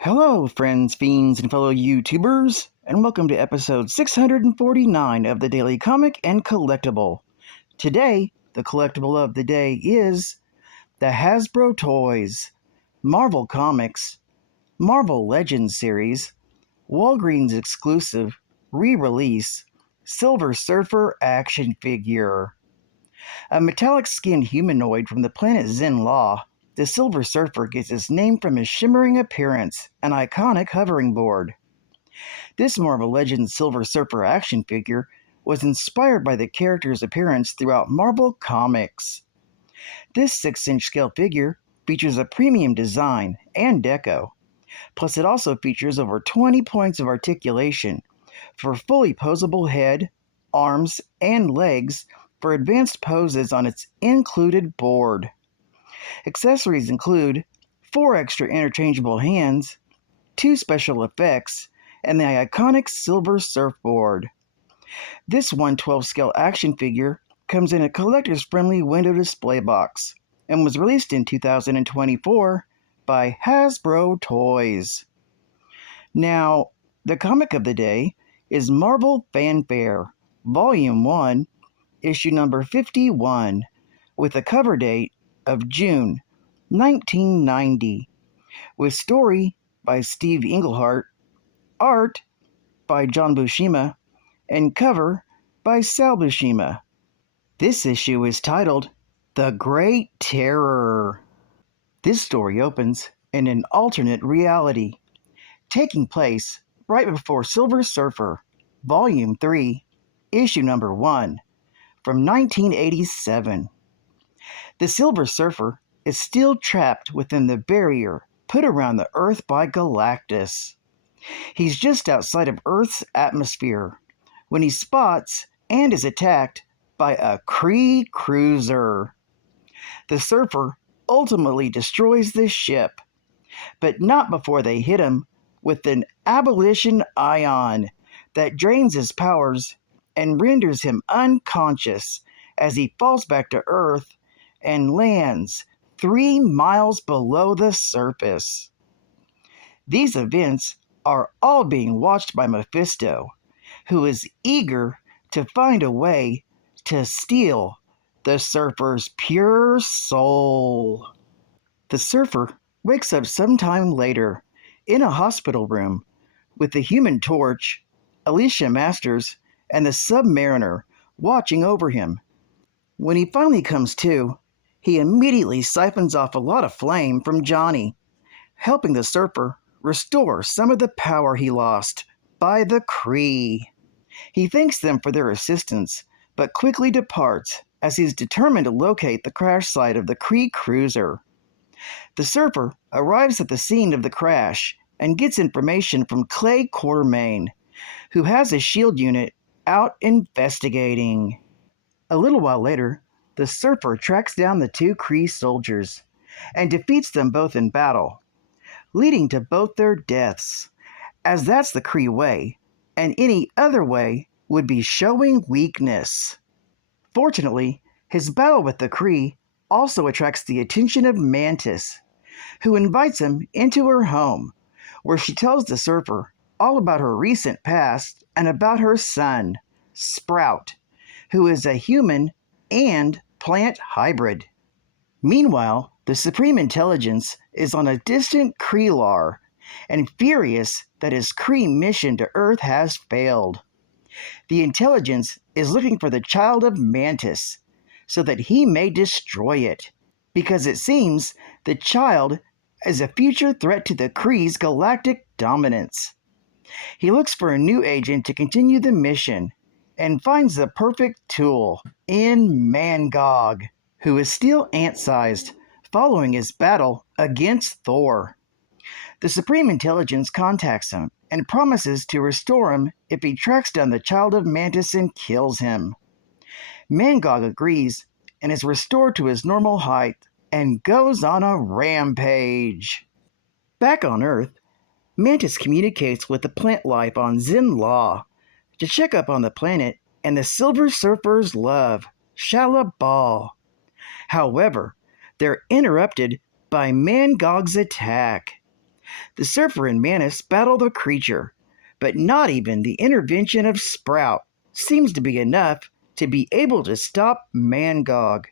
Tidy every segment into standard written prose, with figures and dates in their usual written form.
Hello, friends, fiends, and fellow YouTubers, and welcome to episode 649 of the Daily Comic and Collectible. Today, the collectible of the day is the Hasbro Toys, Marvel Comics, Marvel Legends series, Walgreens exclusive, re-release, Silver Surfer action figure. A metallic-skinned humanoid from the planet Zinlaw, the Silver Surfer gets its name from his shimmering appearance, an iconic hovering board. This Marvel Legends Silver Surfer action figure was inspired by the character's appearance throughout Marvel Comics. This 6-inch scale figure features a premium design and deco, plus it also features over 20 points of articulation for fully posable head, arms, and legs for advanced poses on its included board. Accessories include 4 extra interchangeable hands, 2 special effects, and the iconic silver surfboard. This 1/12 scale action figure comes in a collector's friendly window display box and was released in 2024 by Hasbro Toys. Now, the comic of the day is Marvel Fanfare, Volume 1, Issue number 51, with a cover date of June 1990, with story by Steve Englehart, art by John Buscema, and cover by Sal Buscema. This issue is titled The Great Terror. This story opens in an alternate reality, taking place right before Silver Surfer, Volume 3, Issue number 1, from 1987. The Silver Surfer is still trapped within the barrier put around the Earth by Galactus. He's just outside of Earth's atmosphere when he spots and is attacked by a Kree cruiser. The Surfer ultimately destroys the ship, but not before they hit him with an abolition ion that drains his powers and renders him unconscious as he falls back to Earth and lands 3 miles below the surface. These events are all being watched by Mephisto, who is eager to find a way to steal the Surfer's pure soul. The Surfer wakes up sometime later in a hospital room with the Human Torch, Alicia Masters, and the Submariner watching over him. When he finally comes to, he immediately siphons off a lot of flame from Johnny, helping the Surfer restore some of the power he lost by the Kree. He thanks them for their assistance, but quickly departs as he's determined to locate the crash site of the Kree cruiser. The Surfer arrives at the scene of the crash and gets information from Clay Quartermain, who has a SHIELD unit out investigating. A little while later, the Surfer tracks down the 2 Kree soldiers and defeats them both in battle, leading to both their deaths, as that's the Kree way, and any other way would be showing weakness. Fortunately, his battle with the Kree also attracts the attention of Mantis, who invites him into her home, where she tells the Surfer all about her recent past and about her son, Sprout, who is a human and plant hybrid. Meanwhile, the Supreme Intelligence is on a distant Kreelar and furious that his Kree mission to Earth has failed. The Intelligence is looking for the child of Mantis so that he may destroy it, because it seems the child is a future threat to the Kree's galactic dominance. He looks for a new agent to continue the mission and finds the perfect tool in Mangog, who is still ant-sized following his battle against Thor. The Supreme Intelligence contacts him and promises to restore him if he tracks down the child of Mantis and kills him. Mangog agrees and is restored to his normal height and goes on a rampage. Back on Earth, Mantis communicates with the plant life on Zinlaw to check up on the planet and the Silver Surfer's love, Shalabal. However, they're interrupted by Mangog's attack. The Surfer and Mantis battle the creature, but not even the intervention of Sprout seems to be enough to be able to stop Mangog.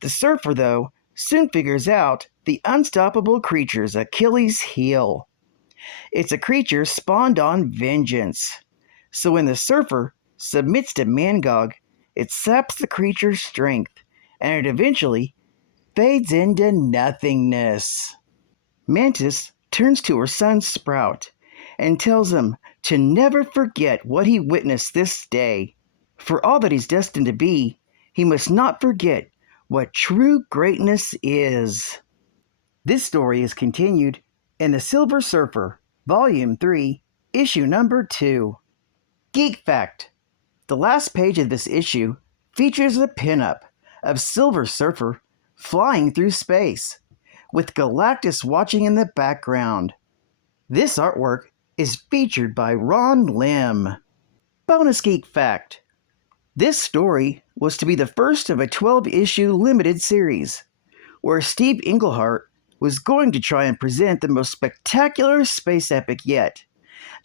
The Surfer, though, soon figures out the unstoppable creature's Achilles heel. It's a creature spawned on vengeance. So when the Surfer submits to Mangog, it saps the creature's strength, and it eventually fades into nothingness. Mantis turns to her son Sprout and tells him to never forget what he witnessed this day. For all that he's destined to be, he must not forget what true greatness is. This story is continued in The Silver Surfer, Volume 3, Issue Number 2. Geek Fact: the last page of this issue features a pinup of Silver Surfer flying through space, with Galactus watching in the background. This artwork is featured by Ron Lim. Bonus Geek Fact: this story was to be the first of a 12-issue limited series, where Steve Englehart was going to try and present the most spectacular space epic yet,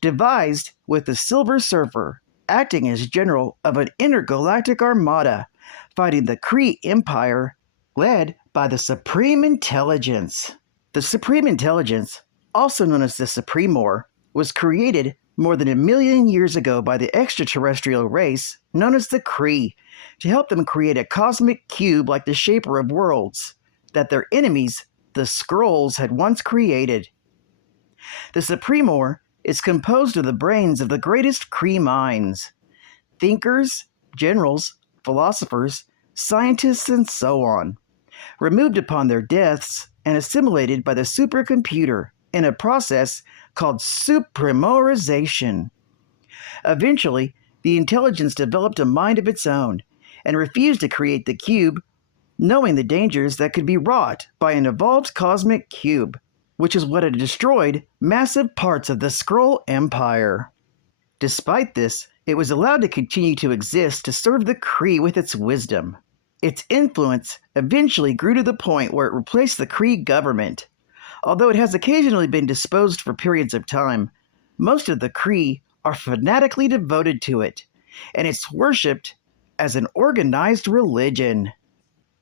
devised with the Silver Surfer acting as general of an intergalactic armada fighting the Kree Empire, led by the Supreme Intelligence. The Supreme Intelligence, also known as the Supremor, was created more than 1 million years ago by the extraterrestrial race known as the Kree to help them create a cosmic cube like the Shaper of Worlds that their enemies, the Skrulls, had once created. The Supremor is composed of the brains of the greatest Kree minds, thinkers, generals, philosophers, scientists, and so on, removed upon their deaths and assimilated by the supercomputer in a process called supremorization. Eventually, the intelligence developed a mind of its own and refused to create the cube, knowing the dangers that could be wrought by an evolved cosmic cube, which is what had destroyed massive parts of the Skrull Empire. Despite this, it was allowed to continue to exist to serve the Kree with its wisdom. Its influence eventually grew to the point where it replaced the Kree government. Although it has occasionally been disposed for periods of time, most of the Kree are fanatically devoted to it, and it's worshipped as an organized religion.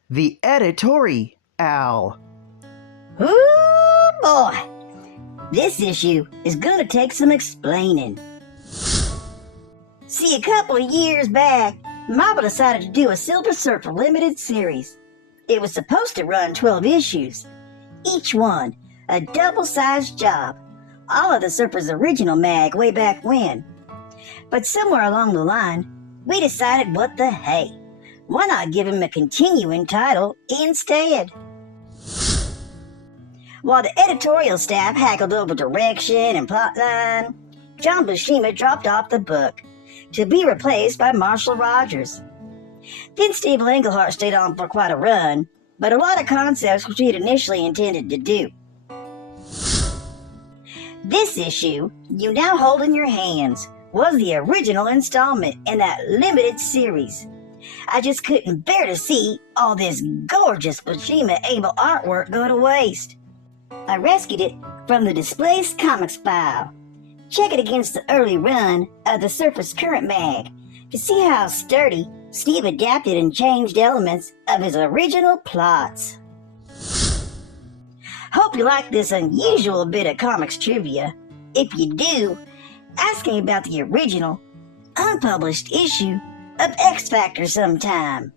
The Editorial. Oh boy! This issue is gonna take some explaining. See, a couple of years back, Marvel decided to do a Silver Surfer limited series. It was supposed to run 12 issues, each one a double-sized job, all of the Surfer's original mag way back when. But somewhere along the line, we decided what the hey, why not give him a continuing title instead? While the editorial staff haggled over direction and plotline, John Buscema dropped off the book, to be replaced by Marshall Rogers. Then Steve Englehart stayed on for quite a run, but a lot of concepts which he had initially intended to do. This issue you now hold in your hands was the original installment in that limited series. I just couldn't bear to see all this gorgeous Buscema able artwork go to waste. I rescued it from the Displaced Comics file. Check it against the early run of the Surfer's current mag to see how sturdy Steve adapted and changed elements of his original plots. Hope you like this unusual bit of comics trivia. If you do, ask me about the original, unpublished issue of X Factor sometime.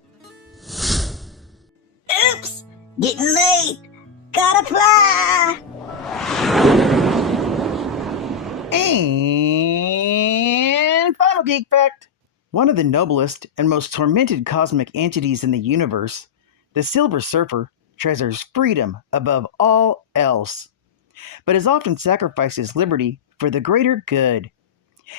Oops! Getting late! Gotta fly! And final geek fact. One of the noblest and most tormented cosmic entities in the universe, the Silver Surfer treasures freedom above all else, but has often sacrificed his liberty for the greater good.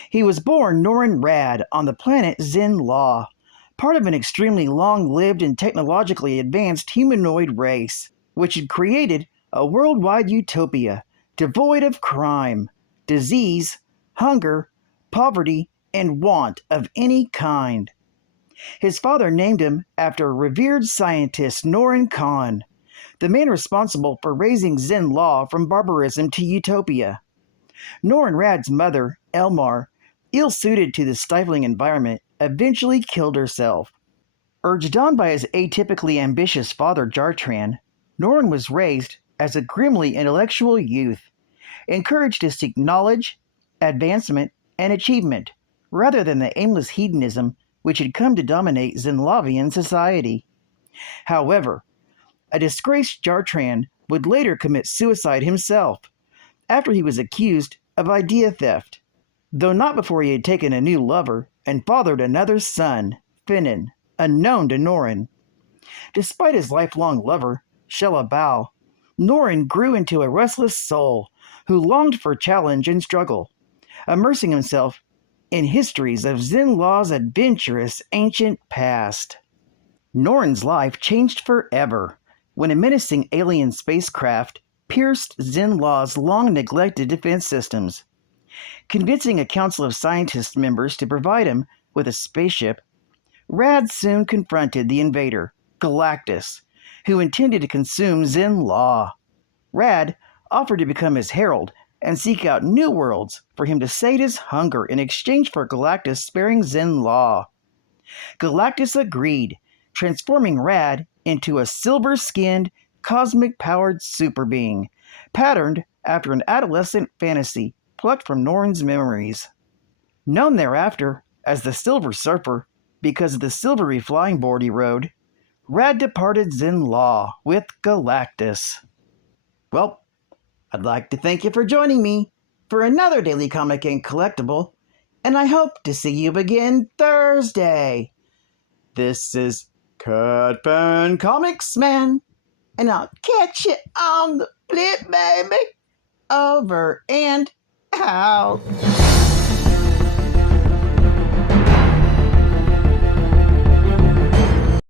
He was born Norrin Rad on the planet Zen Law, part of an extremely long-lived and technologically advanced humanoid race, which had created a worldwide utopia devoid of crime, disease, hunger, poverty, and want of any kind. His father named him after revered scientist Norrin Khan, the man responsible for raising Zen law from barbarism to utopia. Nor and Rad's mother, Elmar, ill-suited to the stifling environment, eventually killed herself. Urged on by his atypically ambitious father Jartran, Norin was raised as a grimly intellectual youth, encouraged to seek knowledge, advancement, and achievement, rather than the aimless hedonism which had come to dominate Zenlavian society. However, a disgraced Jartran would later commit suicide himself, after he was accused of idea theft, though not before he had taken a new lover and fathered another son, Finnan, unknown to Norin. Despite his lifelong lover, Shelabal, Norin grew into a restless soul who longed for challenge and struggle, immersing himself in histories of Zenlaw's adventurous ancient past. Norin's life changed forever when a menacing alien spacecraft pierced Zenlaw's long-neglected defense systems. Convincing a council of scientist members to provide him with a spaceship, Rad soon confronted the invader, Galactus, who intended to consume Zenlaw. Rad offered to become his herald and seek out new worlds for him to sate his hunger in exchange for Galactus sparing Zenlaw. Galactus agreed, transforming Rad into a silver-skinned, cosmic-powered super being, patterned after an adolescent fantasy plucked from Norin's memories. Known thereafter as the Silver Surfer because of the silvery flying board he rode, Rad departed Zenlaw with Galactus. Well, I'd like to thank you for joining me for another Daily Comic and Collectible, and I hope to see you again Thursday. This is Catfan Comics Man, and I'll catch you on the flip, baby. Over and out.